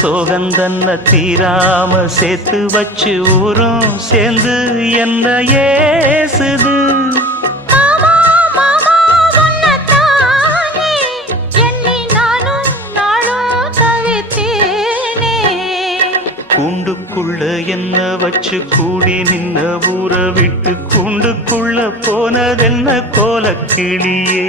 சோகந்தன்ன தீராம சேர்த்து வச்சு ஊரும் சேர்ந்து என்ன ஏசுது. கூண்டுக்குள்ள என்ன வச்சு கூடி நின்ன ஊரை விட்டு கூண்டுக்குள்ள போனதென்ன கோலக்கிளியே.